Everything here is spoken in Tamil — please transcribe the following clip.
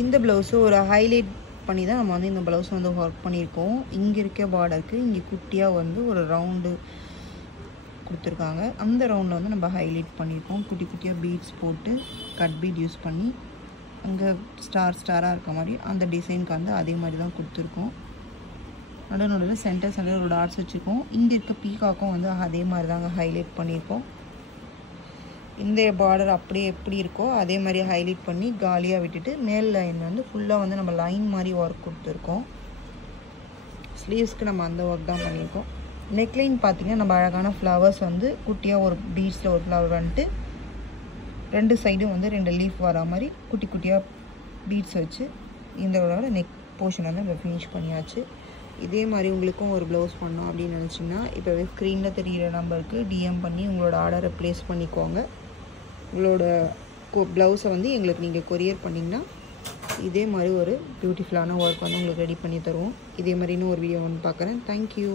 இந்த ப்ளவுஸு ஒரு ஹைலைட் பண்ணி தான் நம்ம வந்து இந்த ப்ளவுஸ் வந்து ஒர்க் பண்ணியிருக்கோம். இங்கே இருக்க பார்டருக்கு இங்கே குட்டியாக வந்து ஒரு ரவுண்டு கொடுத்துருக்காங்க. அந்த ரவுண்டில் வந்து நம்ம ஹைலைட் பண்ணியிருக்கோம். குட்டி குட்டியாக பீட்ஸ் போட்டு கட் பீட் யூஸ் பண்ணி அங்கே ஸ்டாராக இருக்க மாதிரி அந்த டிசைனுக்கு வந்து அதே மாதிரி தான் கொடுத்துருக்கோம். நடுவில் சென்டர் ஒரு டாட்ஸ் வச்சுருக்கோம். இங்கே இருக்க பீகாக்கும் வந்து அதே மாதிரி தாங்க ஹைலைட் பண்ணியிருக்கோம். இந்த பார்டர் அப்படியே எப்படி இருக்கோ அதே மாதிரி ஹைலைட் பண்ணி காலியாக விட்டுட்டு மேல் லைன் வந்து ஃபுல்லாக வந்து நம்ம லைன் மாதிரி ஒர்க் கொடுத்துருக்கோம். ஸ்லீவ்ஸ்க்கு நம்ம அந்த ஒர்க் தான் பண்ணியிருக்கோம். நெக்லைன் பார்த்திங்கன்னா நம்ம அழகான ஃப்ளவர்ஸ் வந்து குட்டியாக ஒரு பீட்ஸில் ஒரு ஃப்ளவர் வந்துட்டு 2 சைடும் வந்து 2 லீஃப் வர மாதிரி குட்டி குட்டியாக பீட்ஸ் வச்சு இந்த நெக் போர்ஷன் வந்து நம்ம ஃபினிஷ் பண்ணியாச்சு. இதே மாதிரி உங்களுக்கும் ஒரு ப்ளவுஸ் பண்ணோம் அப்படின்னு நினச்சிங்கன்னா இப்போவே ஸ்க்ரீனில் தெரிகிற நம்பருக்கு டிஎம் பண்ணி உங்களோட ஆர்டரை ப்ளேஸ் பண்ணிக்கோங்க. உங்களோட ப்ளவுஸை வந்து எங்களுக்கு நீங்கள் கொரியர் பண்ணிங்கன்னா இதே மாதிரி ஒரு பியூட்டிஃபுல்லான ஒர்க் வந்து உங்களுக்கு ரெடி பண்ணி தருவோம். இதே மாதிரி இன்னும் ஒரு வீடியோ ஒன்று பார்க்குறேன். தேங்க்யூ.